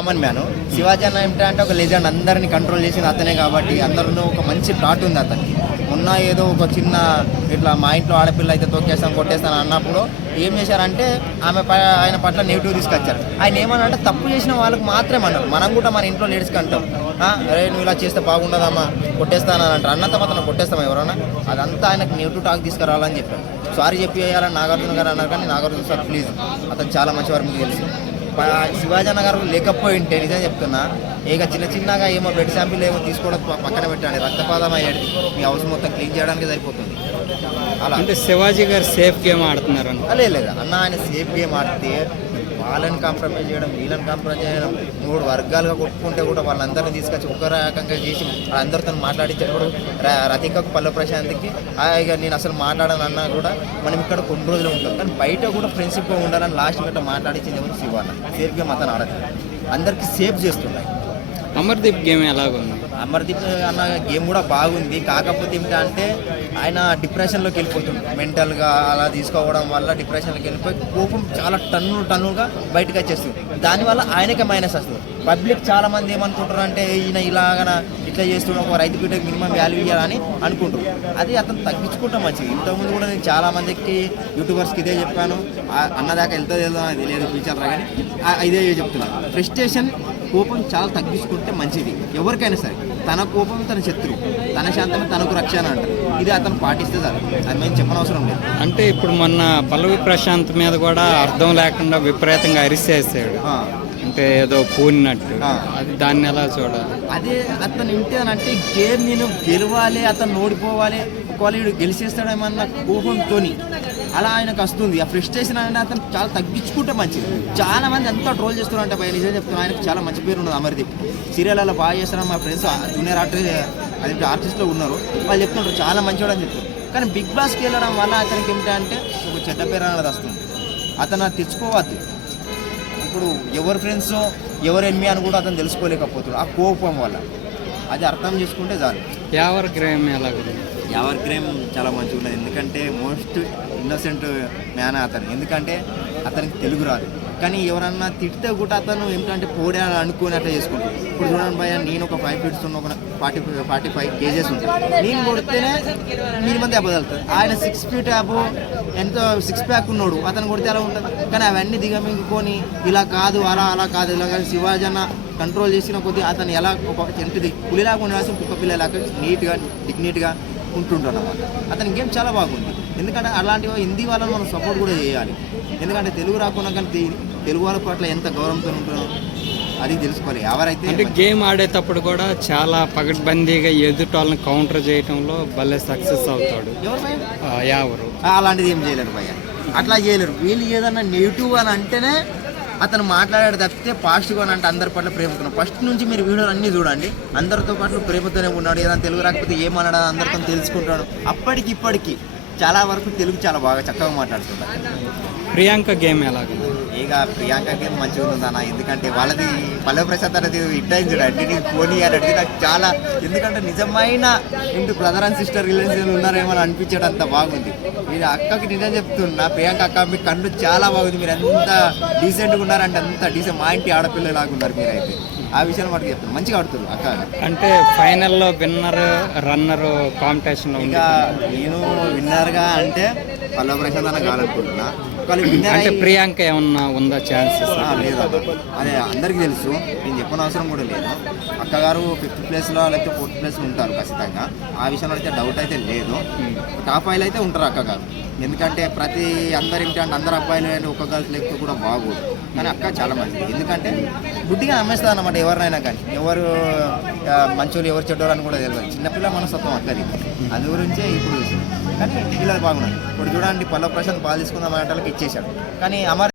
Common man. Shivaji అన్న ఏంటంటే ఒక లెజెండ్, అందరిని కంట్రోల్ చేసింది అతనే కాబట్టి అందరిలో ఒక మంచి థాట్ ఉంది అతనికి. మొన్న ఏదో ఒక చిన్న ఇట్లా మా ఇంట్లో ఆడపిల్ల అయితే తొక్కేస్తాను కొట్టేస్తాను అన్నప్పుడు ఏం చేశారంటే ఆయన పట్ల నెగిటివ్ తీసుకొచ్చారు. ఆయన ఏమన్నా తప్పు చేసిన వాళ్ళకి మాత్రమే అన్నారు. మనం కూడా మన ఇంట్లో లేడీస్కి అంటాం, అరే నువ్వు ఇలా చేస్తే బాగుండదమ్మా కొట్టేస్తానని అంటారు. అన్నంత మాత్రం కొట్టేస్తామా ఎవరన్నా? అదంతా ఆయనకు నెగిటివ్ టాక్ తీసుకురావాలని చెప్పారు. సారీ చెప్పి వేయాలని నాగార్జున గారు అన్నారు. కానీ నాగార్జున సార్ ప్లీజ్, అతను చాలా మంచివారు మీకు తెలిసి. శివాజీ అన్న గారు లేకపోయి ఉంటే నిజం చెప్తున్నా, ఇక చిన్నగా ఏమో బ్లడ్ శాంపిల్ ఏమో తీసుకోవడం పక్కన పెట్టండి, రక్తపాతం అయ్యేది మీ హౌస్ మొత్తం క్లీన్ చేయడానికి సరిపోతుంది. అలా అంటే శివాజీ గారు సేఫ్ గేమ్ ఆడుతున్నారు లేదు అన్న. ఆయన సేఫ్ గేమ్ ఆడితే వాళ్ళని కాంప్రమైజ్ చేయడం, వీళ్ళని కాంప్రమైజ్ చేయడం, 3 వర్గాలుగా కొట్టుకుంటే కూడా వాళ్ళందరినీ తీసుకొచ్చి ఒక రకంగా చేసి వాళ్ళందరితో మాట్లాడించేటప్పుడు రతికకు పల్లె ప్రశాంత్కి ఇక నేను అసలు మాట్లాడను అన్నా కూడా మనం ఇక్కడ కొన్ని రోజులు ఉంటాం. కానీ బయట కూడా ఫ్రెండ్షిప్గా ఉండాలని లాస్ట్ గట్ట మాట్లాడించింది ఎవరు? శివాన్న. సేఫ్ గేమ్ అతను ఆడదు, అందరికీ సేఫ్ చేస్తున్నాయి. అమర్దీప్ గేమ్ ఎలాగుంది? అమర్దీప్ అన్న గేమ్ కూడా బాగుంది. కాకపోతే ఏమిటంటే ఆయన డిప్రెషన్లోకి వెళ్ళిపోతుంది. మెంటల్గా అలా తీసుకోవడం వల్ల డిప్రెషన్లోకి వెళ్ళిపోయి కోపం చాలా టన్నులుగా బయటకు వచ్చేస్తుంది. దానివల్ల ఆయనకే మైనస్ వస్తుంది. పబ్లిక్ చాలా మంది ఏమనుకుంటారు అంటే ఈయన ఇలాగన ఇట్లా చేస్తున్న ఒక రైతు బిడ్డకి మినిమం వాల్యూ ఇవ్వాలని అనుకుంటారు. అది అతను తగ్గించుకుంటాం మంచిది. ఇంతకుముందు కూడా నేను చాలా మందికి యూట్యూబర్స్కి ఇదే చెప్పాను. అన్నదాకా వెళ్తుందో అది లేదు ఫ్యూచర్లో, కానీ ఇదే చెప్తున్నాను. ఫ్రస్ట్రేషన్ కోపం చాలా తగ్గించుకుంటే మంచిది ఎవరికైనా సరే. తన కోపం తన శత్రువు, తన శాంతమే తనకు రక్షణ అంటారు. ఇది అతను పాటిస్తే చాలు, అది మేము చెప్పనవసరం లేదు. అంటే ఇప్పుడు మొన్న పల్లవి ప్రశాంత్ మీద కూడా అర్థం లేకుండా విపరీతంగా అరిసేసాడు, అంటే ఏదో పూనినట్టు. అది దాన్ని ఎలా చూడాలి? అదే అతను ఏంటంటే గేమ్ నేను గెలవాలి, అతను ఓడిపోవాలి, ఒకవేళ వీడు గెలిచేస్తాడేమన్న కోపంతో అలా ఆయనకు వస్తుంది. ఆ ఫ్రస్ట్రేషన్ అనేది అతను చాలా తగ్గించుకుంటే మంచిది. చాలా మంది ఎంతో ట్రోల్ చేస్తున్నారంటే భయ నిజం చెప్తున్నా, ఆయనకు చాలా మంచి పేరు ఉన్నది. అమర్దీప్ సీరియల్ అలా బాగా చేస్తారు. మా ఫ్రెండ్స్ జూనియర్ ఆర్టిస్ట్లో ఉన్నారు, వాళ్ళు చెప్తుంటారు చాలా మంచివాడు అని చెప్తారు. కానీ బిగ్ బాస్కి వెళ్ళడం వల్ల అతనికి ఏమిటంటే ఒక చెడ్డ పేరు అనేది వస్తుంది. అతను అది తెచ్చుకోవద్దు. ఇప్పుడు ఎవరు ఫ్రెండ్స్ ఎవరు ఎన్మి అని కూడా అతను తెలుసుకోలేకపోతాడు ఆ కోపం వల్ల. అది అర్థం చేసుకుంటే చాలు. యావర్ గ్రేమ్ ఎలాగుంది? యావర్ గ్రేమ్ చాలా మంచిగా ఉన్నది. ఎందుకంటే మోస్ట్ ఇన్నోసెంట్ మ్యాన్ అతను. ఎందుకంటే అతనికి తెలుగు రాదు, కానీ ఎవరన్నా తిడితే కూడా అతను ఏంటంటే పోడే అని అనుకుని అట్లా చేసుకుంటాడు. ఇప్పుడు చూడండి భయ, నేను ఒక 5 ఫీట్స్ ఉన్న ఒక 45 కేజెస్ ఉంటాను. నేను కొడితేనే మీరు మంది అబద్ధలుతుంది. ఆయన 6 ఫీట్ అబో ఎంతో 6 ప్యాక్ ఉన్నాడు, అతను కొడితే ఎలా ఉంటుంది? కానీ అవన్నీ దిగమింగుకొని ఇలా కాదు అలా కాదు ఇలా కాదు. శివాజీ అన్న కంట్రోల్ చేసిన కొద్దీ అతను ఎలా ఒక ఎంటిది పులిలాగా ఉండాల్సిన కుక్క పిల్లలాగా నీట్గా డిగ్నిటీగా ఉంటుంటాడు అన్నమాట. అతని గేమ్ చాలా బాగుంది. ఎందుకంటే అలాంటివి హిందీ వాళ్ళని మనం సపోర్ట్ కూడా చేయాలి. ఎందుకంటే తెలుగు రాకుండా కానీ తెలుగు వాళ్ళ పట్ల ఎంత గౌరవంతో ఉంటుందో అది తెలుసుకోవాలి. ఎవరైతే అంటే గేమ్ ఆడేటప్పుడు కూడా చాలా పగడ్బందీగా ఎదుటి వాళ్ళని కౌంటర్ చేయడంలో భలే సక్సెస్ అవుతాడు. ఎవరు అలాంటిది ఏం చేయలేరు భయ్య, అట్లా చేయలేరు. వీళ్ళు ఏదన్నా నెగిటివ్ అని అంటేనే అతను మాట్లాడాడు తప్పితే పాజిటివ్ అని అంటే అందరి పట్ల ప్రేమతో. ఫస్ట్ నుంచి మీరు వీడియోలు అన్నీ చూడండి, అందరితో పాటు ప్రేమతోనే ఉన్నాడు. ఏదైనా తెలుగు రాకపోతే ఏమన్నాడు అందరితో తెలుసుకుంటాడు. అప్పటికి ఇప్పటికి చాలా వరకు తెలుగు చాలా బాగా చక్కగా మాట్లాడుతున్నాడు. ప్రియాంక గేమ్ ఎలాగుంది? ఇక ప్రియాంక గేమ్ మంచిగా ఉందన్న. ఎందుకంటే వాళ్ళది పల్లవి ప్రశాంత్ అనేది హిట్ అయింది చూడండి, నేను పోనీ అనేది నాకు చాలా. ఎందుకంటే నిజమైన ఇంటి బ్రదర్ అండ్ సిస్టర్ రిలేషన్ ఉన్నారేమో అని అనిపించడం అంత బాగుంది. మీరు అక్కకి నిజం చెప్తున్నా, ప్రియాంక అక్క మీ కళ్ళు చాలా బాగుంది. మీరు ఎంత డీసెంట్గా ఉన్నారంటే అంత డీసెంట్, మా ఇంటి ఆడపిల్లలాగా ఉన్నారు మీరైతే. ఆ విషయాన్ని మటుకు చెప్తాను, మంచిగా ఆడుతున్నారు అక్క. అంటే ఫైనల్లో విన్నర్ రన్నర్ కాంపిటీషన్ ఇంకా నేను విన్నర్గా అంటే పల్లవి ప్రశాంత్ అన్న కావాలనుకుంటున్నా. అంటే ప్రియాంక ఏమన్నా ఉందా ఛాన్సెస్? లేదు, అదే అందరికీ తెలుసు, నేను చెప్పిన అవసరం కూడా లేదు. అక్కగారు 5th ప్లేస్లో లేకపోతే 4th ప్లేస్లో ఉంటారు ఖచ్చితంగా. ఆ విషయంలో అయితే డౌట్ అయితే లేదు. టాప్ 5 అయితే ఉంటారు అక్కగారు. ఎందుకంటే అందరు ఏంటంటే అందరు అబ్బాయిలు అంటే ఒక్క గర్ల్స్ లేకపోతే కూడా బాగోదు. కానీ అక్క చాలా మంచిది. ఎందుకంటే గుడ్డిగా నమ్మేస్తుంది అన్నమాట ఎవరినైనా. కానీ ఎవరు మంచోళ్ళు ఎవరు చెడ్డోళ్ళు అని కూడా తెలియదు. చిన్నపిల్ల మనస్తత్వం అక్కది, అది గురించే ఇప్పుడు. కానీ పిల్లలు బాగున్నారు. ఇప్పుడు చూడండి పల్లవి ప్రశాంత్ బాగా తీసుకుందాం అన్నట్లకి ఇచ్చేశాడు. కానీ అమర్